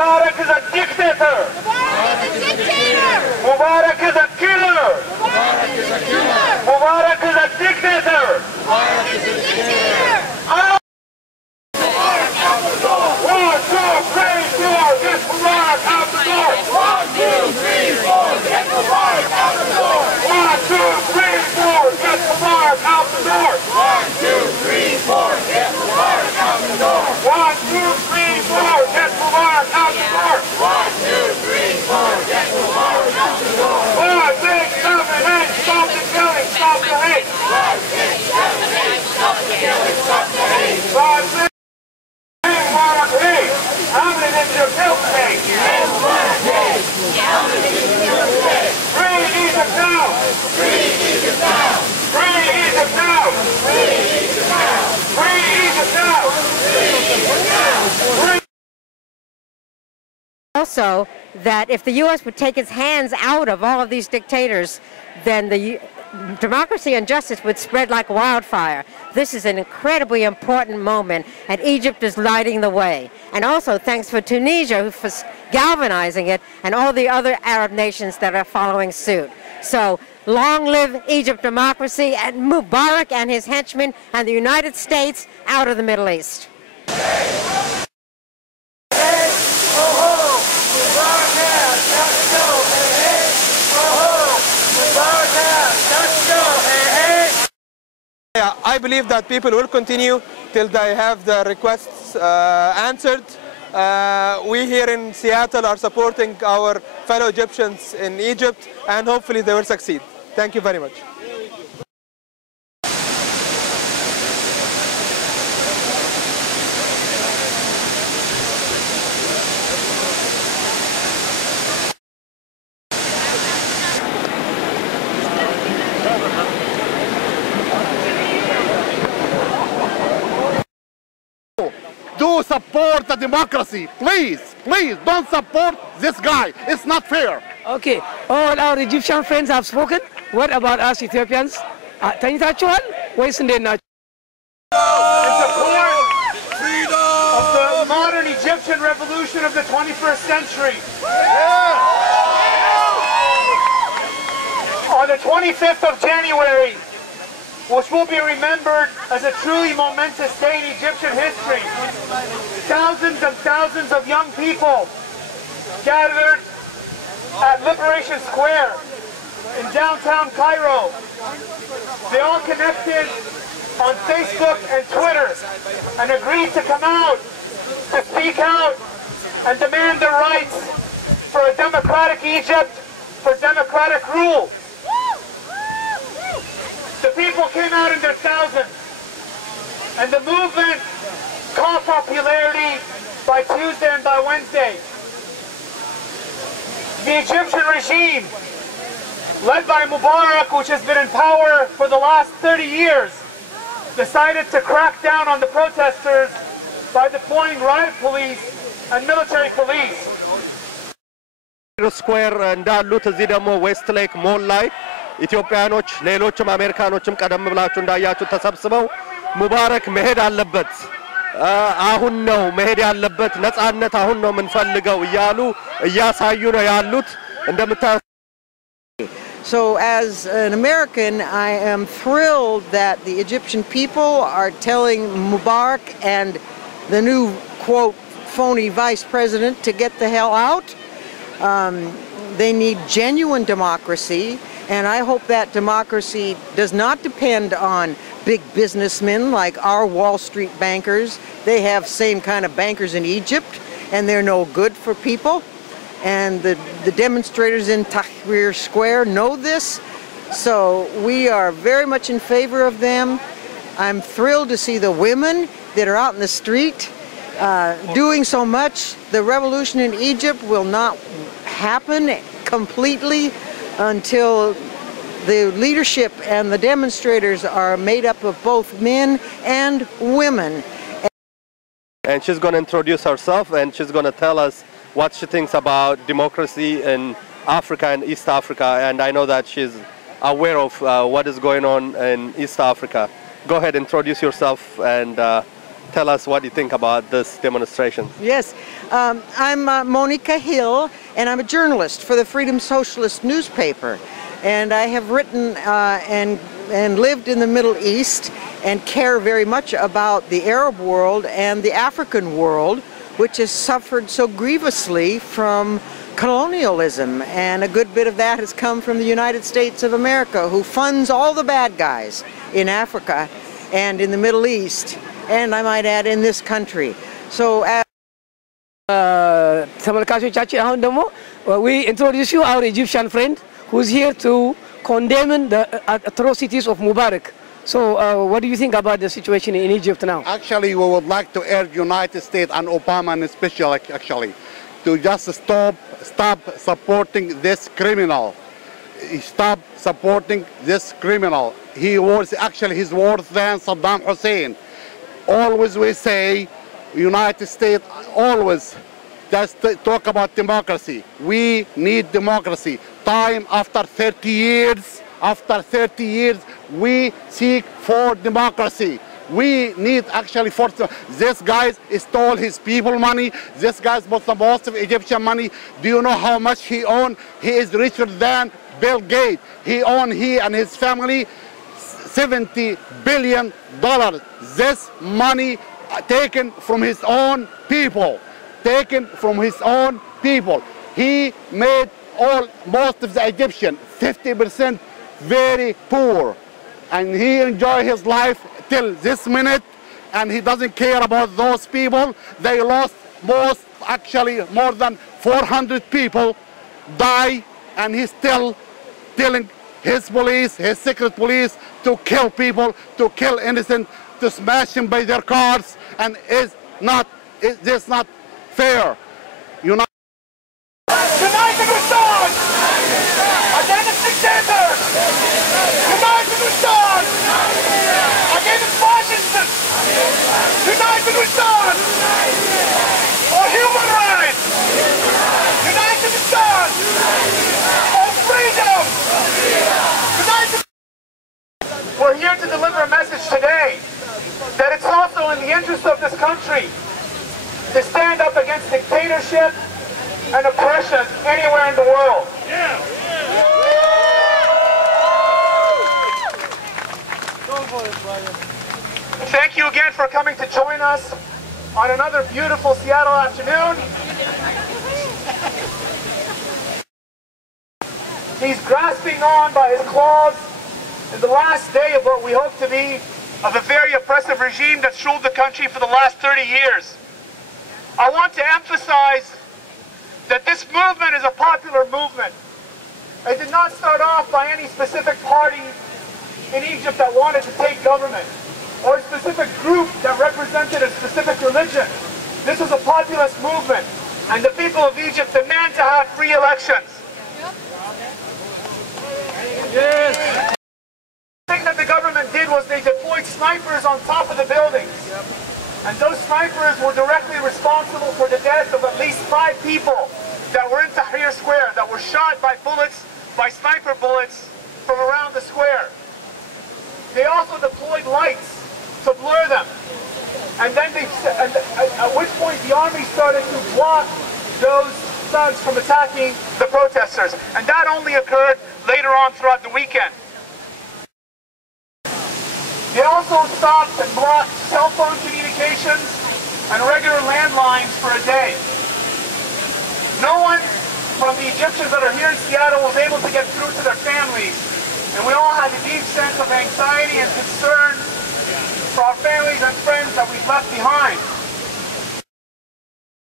Mubarak is a dictator. Mubarak is a dictator. Mubarak is a killer. Mubarak is a killer. Mubarak is a dictator. Mubarak is a dictator. Mubarak out the door. 1, 2, 3, 4. Get Mubarak out the door. 1, 2, 3, 4. Get Mubarak out the door. 1, 2, 3, 4. Get Mubarak out the door. 1, 2, 3, 4. Get Mubarak out the door. 1, 2, 3, 4. Get Mubarak out the door. 1, 2, 3, 4. Get Mubarak out the door. 1, 6, 7, 8. Stop the killing. Stop the hate. 1, 6, 7, 8. Stop the killing. Stop the hate. 5, 6. Mubarak hate. How many did you kill today? Mubarak hate. How many did you kill today? Free Egypt now. Free Egypt now. Free Egypt now. Free Egypt now. Free Egypt now. Free Egypt now. Also, that if the U.S. would take its hands out of all of these dictators, then the democracy and justice would spread like wildfire. This is an incredibly important moment, and Egypt is lighting the way. And also thanks for Tunisia for galvanizing it, and all the other Arab nations that are following suit. So long live Egypt democracy, and Mubarak and his henchmen and the United States out of the Middle East. I believe that people will continue till they have the requests answered. We here in Seattle are supporting our fellow Egyptians in Egypt, and hopefully they will succeed. Thank you very much. Do support the democracy, please, please don't support this guy. It's not fair. Okay, all our Egyptian friends have spoken. What about us Ethiopians? ተኝታችኋል ወይስ እንዴት ናችሁ? In support of the modern Egyptian revolution of the 21st century. On the 25th of January, which will be remembered as a truly momentous day in Egyptian history. Thousands and thousands of young people gathered at Liberation Square in downtown Cairo. They all connected on Facebook and Twitter and agreed to come out, to speak out, and demand their rights for a democratic Egypt, for democratic rule. The people came out in their thousands, and the movement caught popularity by Tuesday and by Wednesday. The Egyptian regime, led by Mubarak, which has been in power for the last 30 years, decided to crack down on the protesters by deploying riot police and military police. ስኩዌር እንዳሉት እዚህ ደግሞ ዌስት ሌክ ሞል ላይ ኢትዮጵያኖች ሌሎችም አሜሪካኖችም ቀደም ብላችሁ እንዳያችሁ ተሰብስበው ሙባረክ መሄድ አለበት አሁን ነው መሄድ ያለበት ነፃነት አሁን ነው ምንፈልገው እያሉ እያሳዩ ነው ያሉት እንደምታዩ So as an American, I am thrilled that the Egyptian people are telling Mubarak and the new, quote, phony vice president to get the hell out. They need genuine democracy, and I hope that democracy does not depend on big businessmen like our Wall Street bankers. They have same kind of bankers in Egypt, and they're no good for people. And the demonstrators in Tahrir Square know this, so we are very much in favor of them. I'm thrilled to see the women that are out in the street doing so much. The revolution in Egypt will not happen completely until the leadership and the demonstrators are made up of both men and women. And she's going to introduce herself, and she's going to tell us what she thinks about democracy in Africa and East Africa, and I know that she's aware of what is going on in East Africa. Go ahead, introduce yourself and tell us what you think about this demonstration. Yes, I'm Monica Hill, and I'm a journalist for the Freedom Socialist newspaper. And I have written and lived in the Middle East and care very much about the Arab world and the African world, which has suffered so grievously from colonialism. And a good bit of that has come from the United States of America, who funds all the bad guys in Africa and in the Middle East, and I might add in this country. So ተመልካቾቻችን አሁን ደግሞ we introduce you our Egyptian friend who's here to condemn the atrocities of Mubarak. So what do you think about the situation in Egypt now? Actually, we would like to urge United States and Obama in special, actually, to just stop supporting this criminal. Stop supporting this criminal. He was actually, he's worse than Saddam Hussein. Always we say, United States always just talk about democracy. We need democracy. Time after 30 years, we seek for democracy. We need actually for this guy stole his people money. This guy bought the most of Egyptian money. Do you know how much he owned? He is richer than Bill Gates. He and his family $70 billion. This money taken from his own people. He made most of the Egyptian 50% very poor, and he enjoyed his life till this minute, and he doesn't care about those people. They lost more than 400 people die, and he's still telling his police, his secret police, to kill people, to kill innocent, to smash them by their cars, and this not fair. United we stand against dictators. United we stand against fascism. United we stand for human rights. United we stand for freedom. United. We're here to deliver a message today that it's also in the interest of this country to stand up against dictatorship and oppression anywhere in the world. Thank you again for coming to join us on another beautiful Seattle afternoon. He's grasping on by his claws in the last day of what we hope to be of a very oppressive regime that's ruled the country for the last 30 years. I want to emphasize that this movement is a popular movement. It did not start off by any specific party in Egypt that wanted to take government, or a specific group that represented a specific religion. This is a populist movement, and the people of Egypt demand to have free elections. Yes. The thing that the government did was they deployed snipers on top of the buildings. And those snipers were directly responsible for the death of at least 5 people that were in Tahrir Square, that were shot by sniper bullets from around the square. They also deployed lights to blur them. And then at which point the army started to block those thugs from attacking the protesters. And that only occurred later on throughout the weekend. They also stopped and blocked cell phone communications and regular landlines for a day. No one from the Egyptians that are here in Seattle was able to get through to their families. And we all had a deep sense of anxiety and concern for our families and friends that we've left behind.